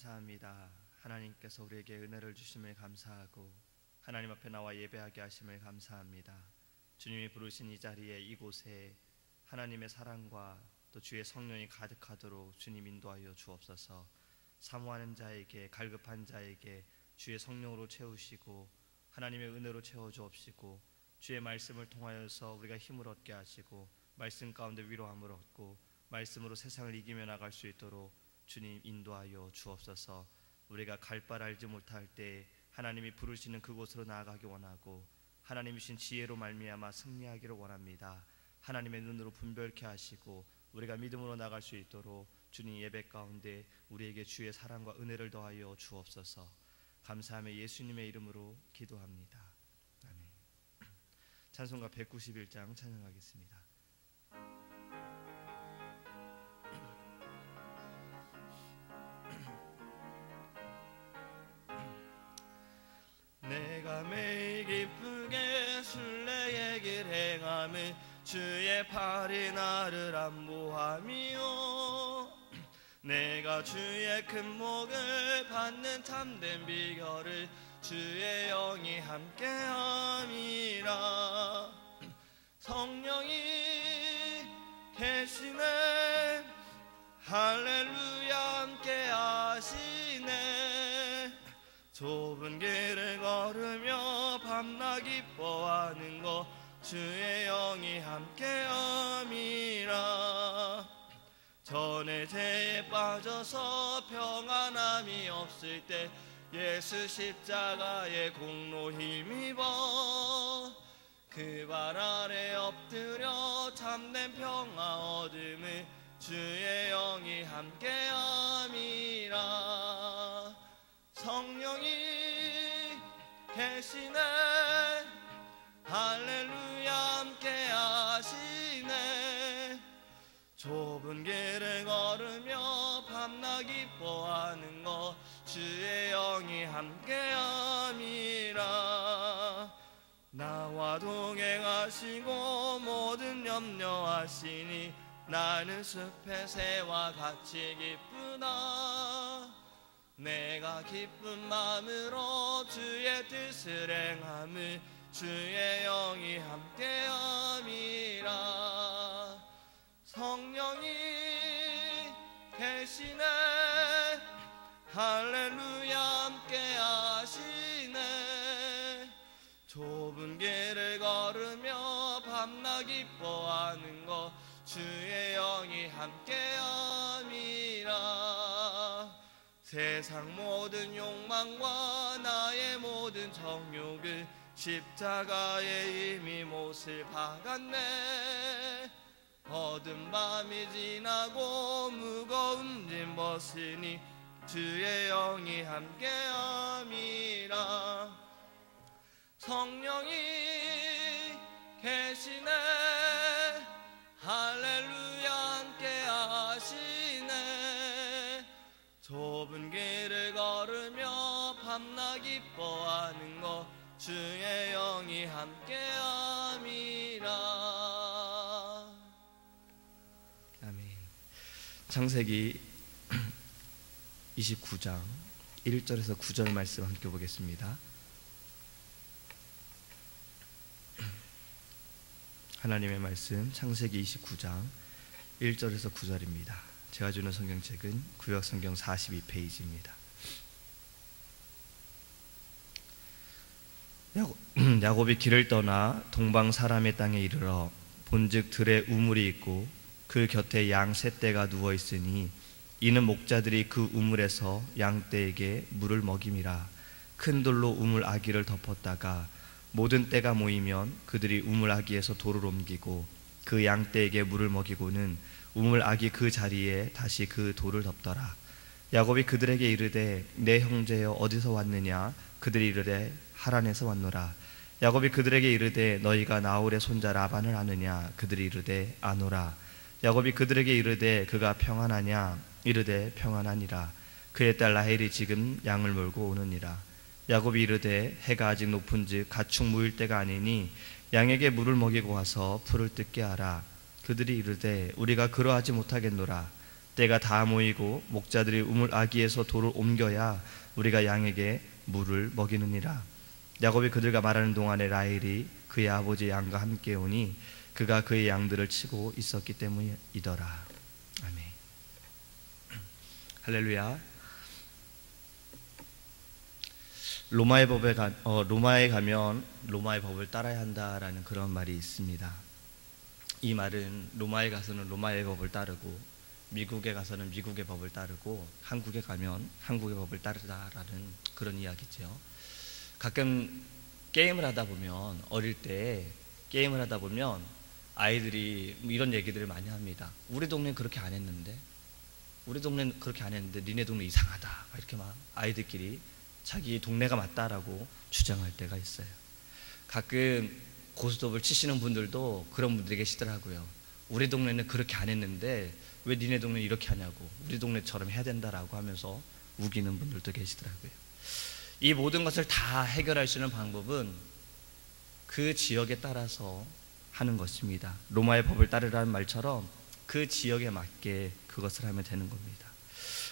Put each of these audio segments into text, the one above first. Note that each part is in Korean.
감사합니다. 하나님께서 우리에게 은혜를 주심을 감사하고 하나님 앞에 나와 예배하게 하심을 감사합니다. 주님이 부르신 이 자리에 이곳에 하나님의 사랑과 또 주의 성령이 가득하도록 주님 인도하여 주옵소서. 사모하는 자에게, 갈급한 자에게 주의 성령으로 채우시고 하나님의 은혜로 채워 주옵시고, 주의 말씀을 통하여서 우리가 힘을 얻게 하시고 말씀 가운데 위로함을 얻고 말씀으로 세상을 이기며 나갈 수 있도록 주님 인도하여 주옵소서. 우리가 갈 바를 알지 못할 때 하나님이 부르시는 그곳으로 나아가기 원하고 하나님이 주신 지혜로 말미암아 승리하기를 원합니다. 하나님의 눈으로 분별케 하시고 우리가 믿음으로 나갈 수 있도록 주님 예배 가운데 우리에게 주의 사랑과 은혜를 더하여 주옵소서. 감사하며 예수님의 이름으로 기도합니다. 아멘. 찬송가 191장 찬양하겠습니다. 내가 매일 기쁘게 순례의 길 행함을 주의 팔이 나를 안보하며 내가 주의 큰 목을 받는 참된 비결을 주의 영이 함께함이라. 성령이 계시네, 할렐루야 함께하시네. 좁은 길을 걸으며 밤낮 기뻐하는 것 주의 영이 함께함이라. 전에 죄에 빠져서 평안함이 없을 때 예수 십자가의 공로 힘입어 그 발 아래 엎드려 참된 평화 얻음을 주의 영이 함께함이라. 성령이 계시네, 할렐루야 함께하시네. 좁은 길을 걸으며 밤낮 기뻐하는 것 주의 영이 함께함이라. 나와 동행하시고 모든 염려하시니 나는 숲의 새와 같이 기쁘다. 내가 기쁜 마음으로 주의 뜻을 행함을 주의 영이 함께함이라. 성령이 계시네, 할렐루야 함께하시네. 좁은 길을 걸으며 밤낮 기뻐하는 것 주의 영이 함께함이라. 세상 모든 욕망과 나의 모든 정욕을 십자가에 이미 못을 박았네. 어두운 밤이 지나고 무거운 짐 벗으니 주의 영이 함께함이라. 성령이 계시네, 할렐루야 함께하시네. 좁은 길을 걸으며 밤낮 기뻐하는 것 주의 영이 함께함이라. 아멘. 창세기 29장 1절에서 9절 말씀 함께 보겠습니다. 하나님의 말씀 창세기 29장 1절에서 9절입니다. 제가 주는 성경책은 구역성경 42페이지입니다. 야곱이 길을 떠나 동방 사람의 땅에 이르러 본즉 들에 우물이 있고 그 곁에 양 세 떼가 누워 있으니 이는 목자들이 그 우물에서 양 떼에게 물을 먹임이라. 큰 돌로 우물 아기를 덮었다가 모든 떼가 모이면 그들이 우물 아기에서 돌을 옮기고 그 양 떼에게 물을 먹이고는 우물 아기 그 자리에 다시 그 돌을 덮더라. 야곱이 그들에게 이르되 내 형제여 어디서 왔느냐? 그들이 이르되 하란에서 왔노라. 야곱이 그들에게 이르되 너희가 나홀의 손자 라반을 아느냐? 그들이 이르되 아노라. 야곱이 그들에게 이르되 그가 평안하냐? 이르되 평안하니라. 그의 딸 라헬이 지금 양을 몰고 오느니라. 야곱이 이르되 해가 아직 높은즉 가축 무일 때가 아니니 양에게 물을 먹이고 와서 풀을 뜯게 하라. 그들이 이르되 우리가 그러하지 못하겠노라. 때가 다 모이고 목자들이 우물 아기에서 돌을 옮겨야 우리가 양에게 물을 먹이느니라. 야곱이 그들과 말하는 동안에 라헬이 그의 아버지 양과 함께 오니 그가 그의 양들을 치고 있었기 때문이더라. 아멘. 할렐루야. 로마에 가면 로마의 법을 따라야 한다라는 그런 말이 있습니다. 이 말은 로마에 가서는 로마의 법을 따르고 미국에 가서는 미국의 법을 따르고 한국에 가면 한국의 법을 따르다라는 그런 이야기죠. 가끔 게임을 하다 보면 어릴 때 게임을 하다 보면 아이들이 이런 얘기들을 많이 합니다. 우리 동네는 그렇게 안 했는데, 우리 동네는 그렇게 안 했는데 니네 동네 이상하다, 이렇게 막 아이들끼리 자기 동네가 맞다라고 주장할 때가 있어요. 가끔 고스톱을 치시는 분들도 그런 분들이 계시더라고요. 우리 동네는 그렇게 안 했는데 왜 니네 동네는 이렇게 하냐고, 우리 동네처럼 해야 된다라고 하면서 우기는 분들도 계시더라고요. 이 모든 것을 다 해결할 수 있는 방법은 그 지역에 따라서 하는 것입니다. 로마의 법을 따르라는 말처럼 그 지역에 맞게 그것을 하면 되는 겁니다.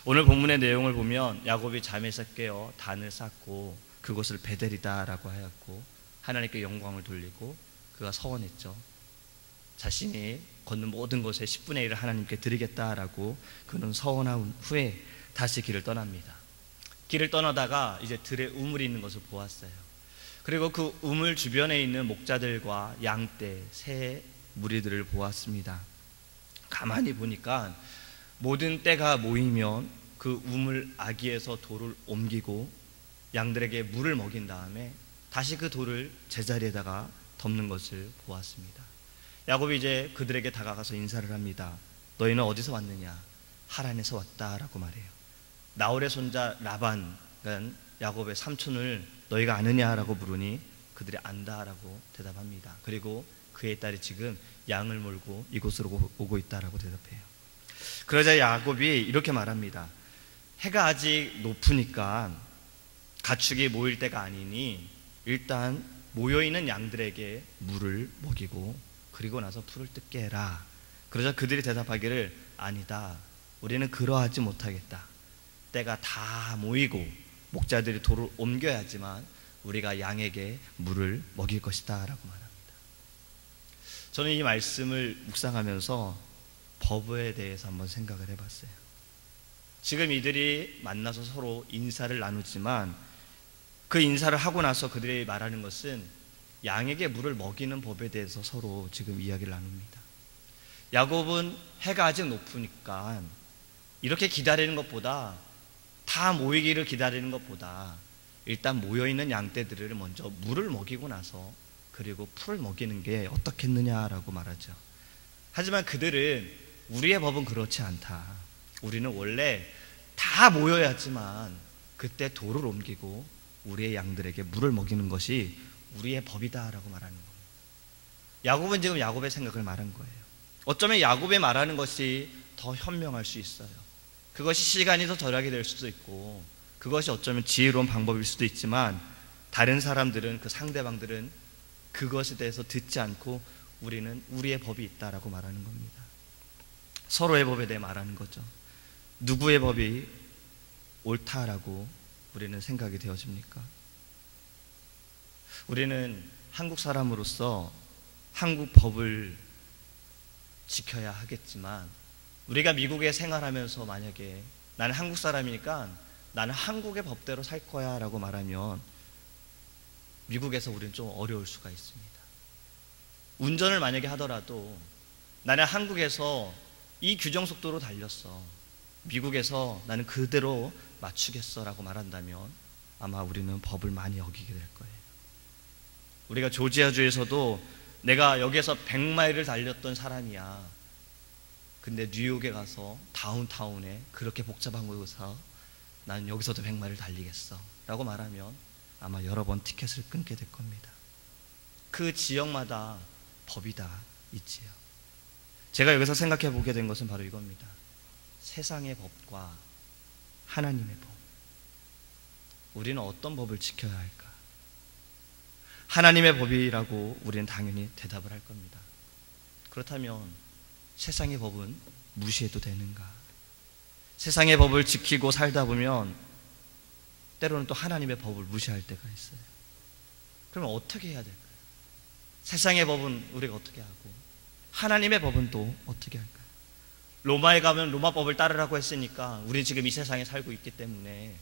오늘 본문의 내용을 보면 야곱이 잠에서 깨어 단을 쌓고 그것을 베델이다라고 하였고 하나님께 영광을 돌리고 그가 서원했죠. 자신이 걷는 모든 것의 10분의 1을 하나님께 드리겠다라고 그는 서원한 후에 다시 길을 떠납니다. 길을 떠나다가 이제 들에 우물이 있는 것을 보았어요. 그리고 그 우물 주변에 있는 목자들과 양떼, 새 무리들을 보았습니다. 가만히 보니까 모든 떼가 모이면 그 우물 아기에서 돌을 옮기고 양들에게 물을 먹인 다음에 다시 그 돌을 제자리에다가 덮는 것을 보았습니다. 야곱이 이제 그들에게 다가가서 인사를 합니다. 너희는 어디서 왔느냐? 하란에서 왔다라고 말해요. 나홀의 손자 라반, 야곱의 삼촌을 너희가 아느냐라고 물으니 그들이 안다라고 대답합니다. 그리고 그의 딸이 지금 양을 몰고 이곳으로 오고 있다라고 대답해요. 그러자 야곱이 이렇게 말합니다. 해가 아직 높으니까 가축이 모일 때가 아니니 일단 모여있는 양들에게 물을 먹이고 그리고 나서 풀을 뜯게 해라. 그러자 그들이 대답하기를 아니다, 우리는 그러하지 못하겠다. 때가 다 모이고 목자들이 돌을 옮겨야지만 우리가 양에게 물을 먹일 것이다 라고 말합니다. 저는 이 말씀을 묵상하면서 법에 대해서 한번 생각을 해봤어요. 지금 이들이 만나서 서로 인사를 나누지만 그 인사를 하고 나서 그들이 말하는 것은 양에게 물을 먹이는 법에 대해서 서로 지금 이야기를 나눕니다. 야곱은 해가 아직 높으니까 이렇게 기다리는 것보다, 다 모이기를 기다리는 것보다 일단 모여있는 양떼들을 먼저 물을 먹이고 나서 그리고 풀을 먹이는 게 어떻겠느냐라고 말하죠. 하지만 그들은 우리의 법은 그렇지 않다. 우리는 원래 다 모여야지만 그때 돌을 옮기고 우리의 양들에게 물을 먹이는 것이 우리의 법이다라고 말하는 겁니다. 야곱은 지금 야곱의 생각을 말한 거예요. 어쩌면 야곱이 말하는 것이 더 현명할 수 있어요. 그것이 시간이 더 덜하게 될 수도 있고 그것이 어쩌면 지혜로운 방법일 수도 있지만 다른 사람들은, 그 상대방들은 그것에 대해서 듣지 않고 우리는 우리의 법이 있다라고 말하는 겁니다. 서로의 법에 대해 말하는 거죠. 누구의 법이 옳다라고 우리는 생각이 되어집니까? 우리는 한국 사람으로서 한국 법을 지켜야 하겠지만 우리가 미국에 생활하면서 만약에 나는 한국 사람이니까 나는 한국의 법대로 살 거야 라고 말하면 미국에서 우리는 좀 어려울 수가 있습니다. 운전을 만약에 하더라도 나는 한국에서 이 규정 속도로 달렸어, 미국에서 나는 그대로 맞추겠어 라고 말한다면 아마 우리는 법을 많이 어기게 될 거예요. 우리가 조지아주에서도 내가 여기에서 100마일을 달렸던 사람이야, 근데 뉴욕에 가서 다운타운에 그렇게 복잡한 곳에서 난 여기서도 100마일을 달리겠어 라고 말하면 아마 여러 번 티켓을 끊게 될 겁니다. 그 지역마다 법이 다 있지요. 제가 여기서 생각해 보게 된 것은 바로 이겁니다. 세상의 법과 하나님의 법, 우리는 어떤 법을 지켜야 할까? 하나님의 법이라고 우리는 당연히 대답을 할 겁니다. 그렇다면 세상의 법은 무시해도 되는가? 세상의 법을 지키고 살다 보면 때로는 또 하나님의 법을 무시할 때가 있어요. 그러면 어떻게 해야 될까요? 세상의 법은 우리가 어떻게 하고 하나님의 법은 또 어떻게 할까요? 로마에 가면 로마 법을 따르라고 했으니까 우리는 지금 이 세상에 살고 있기 때문에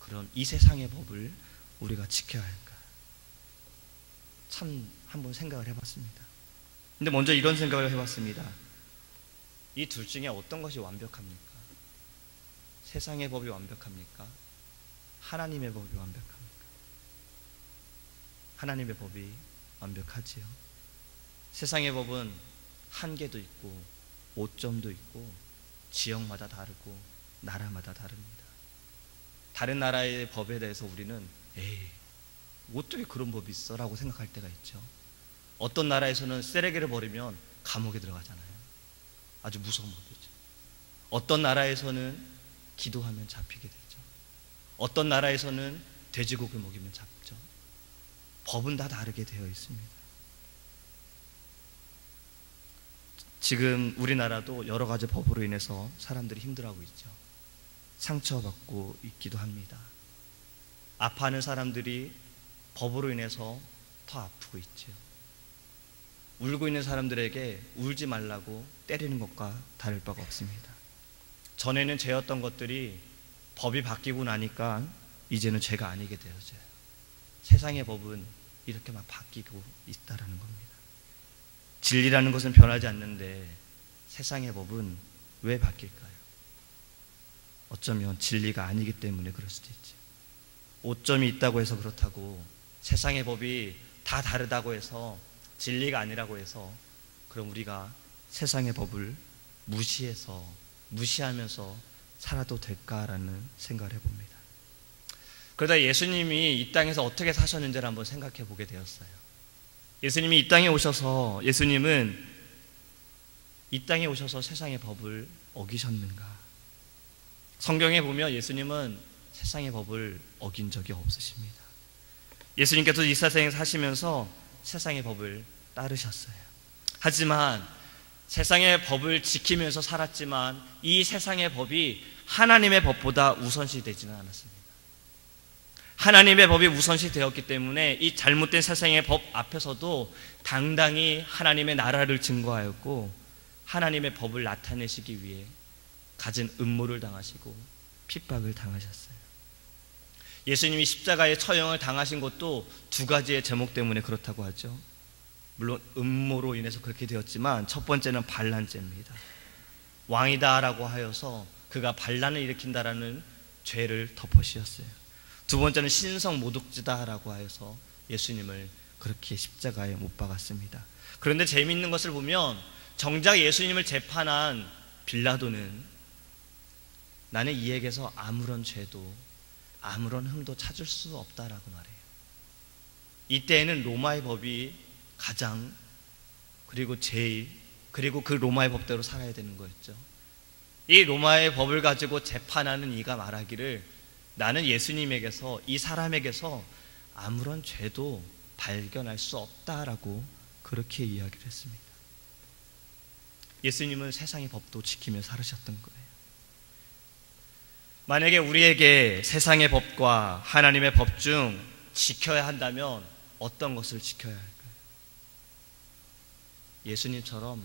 그럼 이 세상의 법을 우리가 지켜야 할까? 참 한번 생각을 해봤습니다. 근데 먼저 이런 생각을 해봤습니다. 이 둘 중에 어떤 것이 완벽합니까? 세상의 법이 완벽합니까? 하나님의 법이 완벽합니까? 하나님의 법이 완벽하지요. 세상의 법은 한계도 있고 오점도 있고 지역마다 다르고 나라마다 다릅니다. 다른 나라의 법에 대해서 우리는 에이 어떻게 그런 법이 있어? 라고 생각할 때가 있죠. 어떤 나라에서는 쓰레기를 버리면 감옥에 들어가잖아요. 아주 무서운 법이죠. 어떤 나라에서는 기도하면 잡히게 되죠. 어떤 나라에서는 돼지고기 먹이면 잡죠. 법은 다 다르게 되어 있습니다. 지금 우리나라도 여러 가지 법으로 인해서 사람들이 힘들어하고 있죠. 상처받고 있기도 합니다. 아파하는 사람들이 법으로 인해서 더 아프고 있죠. 울고 있는 사람들에게 울지 말라고 때리는 것과 다를 바가 없습니다. 전에는 죄였던 것들이 법이 바뀌고 나니까 이제는 죄가 아니게 되어져요. 세상의 법은 이렇게 막 바뀌고 있다라는 겁니다. 진리라는 것은 변하지 않는데 세상의 법은 왜 바뀔까요? 어쩌면 진리가 아니기 때문에 그럴 수도 있죠. 오점이 있다고 해서 그렇다고 세상의 법이 다 다르다고 해서 진리가 아니라고 해서 그럼 우리가 세상의 법을 무시하면서 살아도 될까라는 생각을 해봅니다. 그러다 예수님이 이 땅에서 어떻게 사셨는지를 한번 생각해 보게 되었어요. 예수님이 이 땅에 오셔서 예수님은 이 땅에 오셔서 세상의 법을 어기셨는가? 성경에 보면 예수님은 세상의 법을 어긴 적이 없으십니다. 예수님께서 이 세상에 사시면서 세상의 법을 따르셨어요. 하지만 세상의 법을 지키면서 살았지만 이 세상의 법이 하나님의 법보다 우선시 되지는 않았습니다. 하나님의 법이 우선시 되었기 때문에 이 잘못된 세상의 법 앞에서도 당당히 하나님의 나라를 증거하였고 하나님의 법을 나타내시기 위해 갖은 음모를 당하시고 핍박을 당하셨어요. 예수님이 십자가의 처형을 당하신 것도 두 가지의 제목 때문에 그렇다고 하죠. 물론 음모로 인해서 그렇게 되었지만 첫 번째는 반란죄입니다. 왕이다라고 하여서 그가 반란을 일으킨다라는 죄를 덮어씌웠어요. 두 번째는 신성 모독죄다라고 하여서 예수님을 그렇게 십자가에 못 박았습니다. 그런데 재미있는 것을 보면 정작 예수님을 재판한 빌라도는 나는 이에게서 아무런 죄도 아무런 흠도 찾을 수 없다라고 말해요. 이때에는 로마의 법이 가장 그리고 제일 그리고 그 로마의 법대로 살아야 되는 거였죠. 이 로마의 법을 가지고 재판하는 이가 말하기를 나는 예수님에게서 이 사람에게서 아무런 죄도 발견할 수 없다라고 그렇게 이야기를 했습니다. 예수님은 세상의 법도 지키며 살으셨던 거예요. 만약에 우리에게 세상의 법과 하나님의 법 중 지켜야 한다면 어떤 것을 지켜야 할까요? 예수님처럼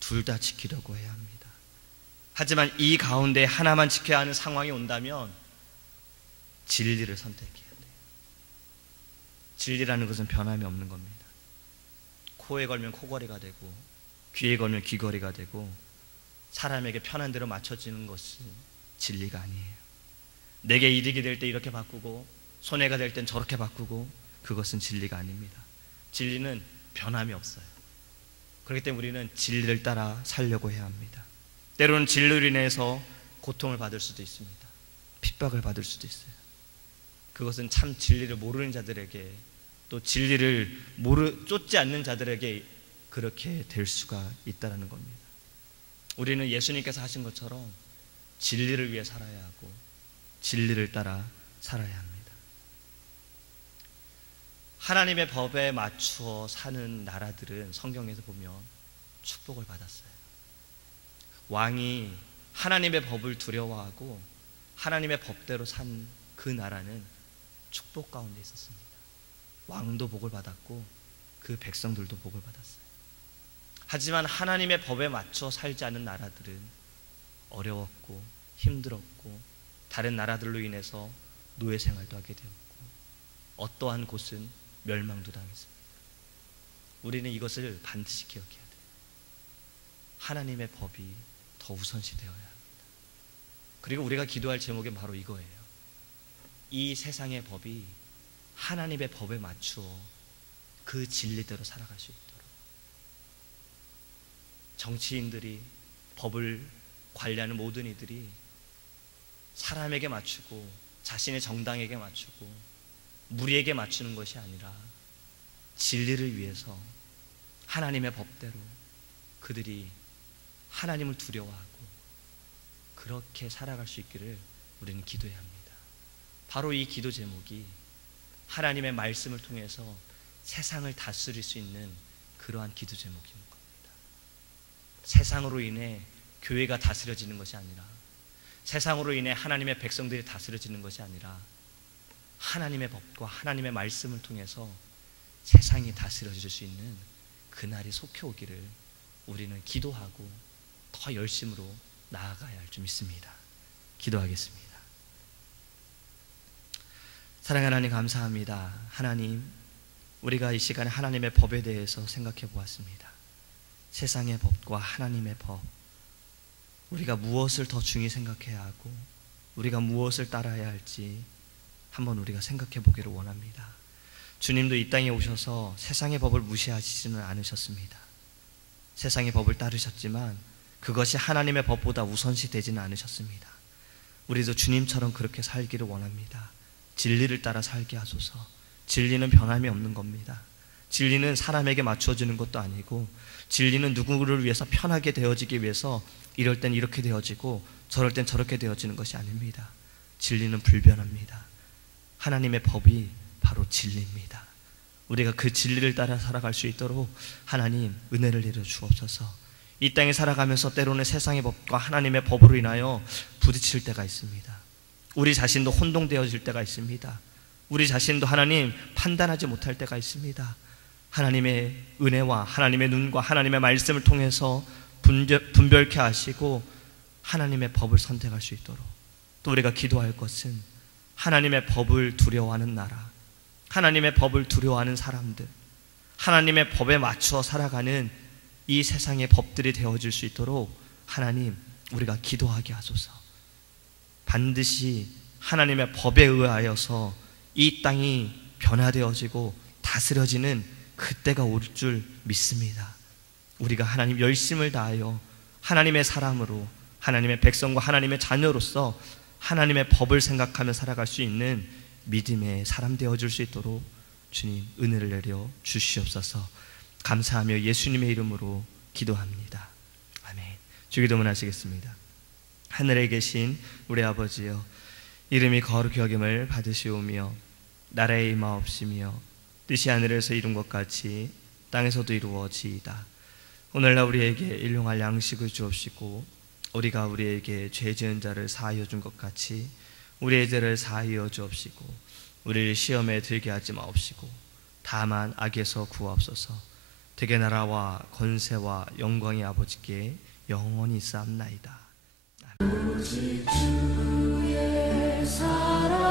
둘 다 지키려고 해야 합니다. 하지만 이 가운데 하나만 지켜야 하는 상황이 온다면 진리를 선택해야 돼요. 진리라는 것은 변함이 없는 겁니다. 코에 걸면 코걸이가 되고 귀에 걸면 귀걸이가 되고 사람에게 편한 대로 맞춰지는 것이 진리가 아니에요. 내게 이득이 될 때 이렇게 바꾸고 손해가 될 땐 저렇게 바꾸고 그것은 진리가 아닙니다. 진리는 변함이 없어요. 그렇기 때문에 우리는 진리를 따라 살려고 해야 합니다. 때로는 진리로 인해서 고통을 받을 수도 있습니다. 핍박을 받을 수도 있어요. 그것은 참 진리를 모르는 자들에게 또 진리를 쫓지 않는 자들에게 그렇게 될 수가 있다는 겁니다. 우리는 예수님께서 하신 것처럼 진리를 위해 살아야 하고 진리를 따라 살아야 합니다. 하나님의 법에 맞추어 사는 나라들은 성경에서 보면 축복을 받았어요. 왕이 하나님의 법을 두려워하고 하나님의 법대로 산 그 나라는 축복 가운데 있었습니다. 왕도 복을 받았고 그 백성들도 복을 받았어요. 하지만 하나님의 법에 맞춰 살지 않은 나라들은 어려웠고 힘들었고 다른 나라들로 인해서 노예 생활도 하게 되었고 어떠한 곳은 멸망도 당했습니다. 우리는 이것을 반드시 기억해야 돼요. 하나님의 법이 더 우선시 되어야 합니다. 그리고 우리가 기도할 제목은 바로 이거예요. 이 세상의 법이 하나님의 법에 맞추어 그 진리대로 살아갈 수 있도록, 정치인들이, 법을 관리하는 모든 이들이 사람에게 맞추고 자신의 정당에게 맞추고 무리에게 맞추는 것이 아니라 진리를 위해서 하나님의 법대로 그들이 하나님을 두려워하고 그렇게 살아갈 수 있기를 우리는 기도해야 합니다. 바로 이 기도 제목이 하나님의 말씀을 통해서 세상을 다스릴 수 있는 그러한 기도 제목인 겁니다. 세상으로 인해 교회가 다스려지는 것이 아니라, 세상으로 인해 하나님의 백성들이 다스려지는 것이 아니라 하나님의 법과 하나님의 말씀을 통해서 세상이 다스려질 수 있는 그날이 속해 오기를 우리는 기도하고 더 열심으로 나아가야 할 줄 믿습니다. 기도하겠습니다. 사랑하는 하나님, 감사합니다. 하나님, 우리가 이 시간에 하나님의 법에 대해서 생각해 보았습니다. 세상의 법과 하나님의 법, 우리가 무엇을 더 중히 생각해야 하고 우리가 무엇을 따라야 할지 한번 우리가 생각해 보기를 원합니다. 주님도 이 땅에 오셔서 세상의 법을 무시하시지는 않으셨습니다. 세상의 법을 따르셨지만 그것이 하나님의 법보다 우선시 되지는 않으셨습니다. 우리도 주님처럼 그렇게 살기를 원합니다. 진리를 따라 살게 하소서. 진리는 변함이 없는 겁니다. 진리는 사람에게 맞춰주는 것도 아니고, 진리는 누구를 위해서 편하게 되어지기 위해서 이럴 땐 이렇게 되어지고 저럴 땐 저렇게 되어지는 것이 아닙니다. 진리는 불변합니다. 하나님의 법이 바로 진리입니다. 우리가 그 진리를 따라 살아갈 수 있도록 하나님 은혜를 내려 주옵소서. 이 땅에 살아가면서 때로는 세상의 법과 하나님의 법으로 인하여 부딪힐 때가 있습니다. 우리 자신도 혼동되어질 때가 있습니다. 우리 자신도 하나님 판단하지 못할 때가 있습니다. 하나님의 은혜와 하나님의 눈과 하나님의 말씀을 통해서 분별케 하시고 하나님의 법을 선택할 수 있도록, 또 우리가 기도할 것은 하나님의 법을 두려워하는 나라, 하나님의 법을 두려워하는 사람들, 하나님의 법에 맞추어 살아가는 이 세상의 법들이 되어질 수 있도록 하나님 우리가 기도하게 하소서. 반드시 하나님의 법에 의하여서 이 땅이 변화되어지고 다스려지는 그때가 올 줄 믿습니다. 우리가 하나님 열심을 다하여 하나님의 사람으로, 하나님의 백성과 하나님의 자녀로서 하나님의 법을 생각하며 살아갈 수 있는 믿음의 사람 되어줄 수 있도록 주님 은혜를 내려 주시옵소서. 감사하며 예수님의 이름으로 기도합니다. 아멘. 주기도문 하시겠습니다. 하늘에 계신 우리 아버지여, 이름이 거룩히 여김을 받으시오며 나라의 임하옵시며 뜻이 하늘에서 이룬 것 같이 땅에서도 이루어지이다. 오늘날 우리에게 일용할 양식을 주옵시고 우리가 우리에게 죄 지은 자를 사하여 준 것 같이 우리의 죄를 사하여 주옵시고 우리를 시험에 들게 하지 마옵시고 다만 악에서 구하옵소서. 되게 나라와 권세와 영광이 아버지께 영원히 있사옵나이다. 오직 주의 사랑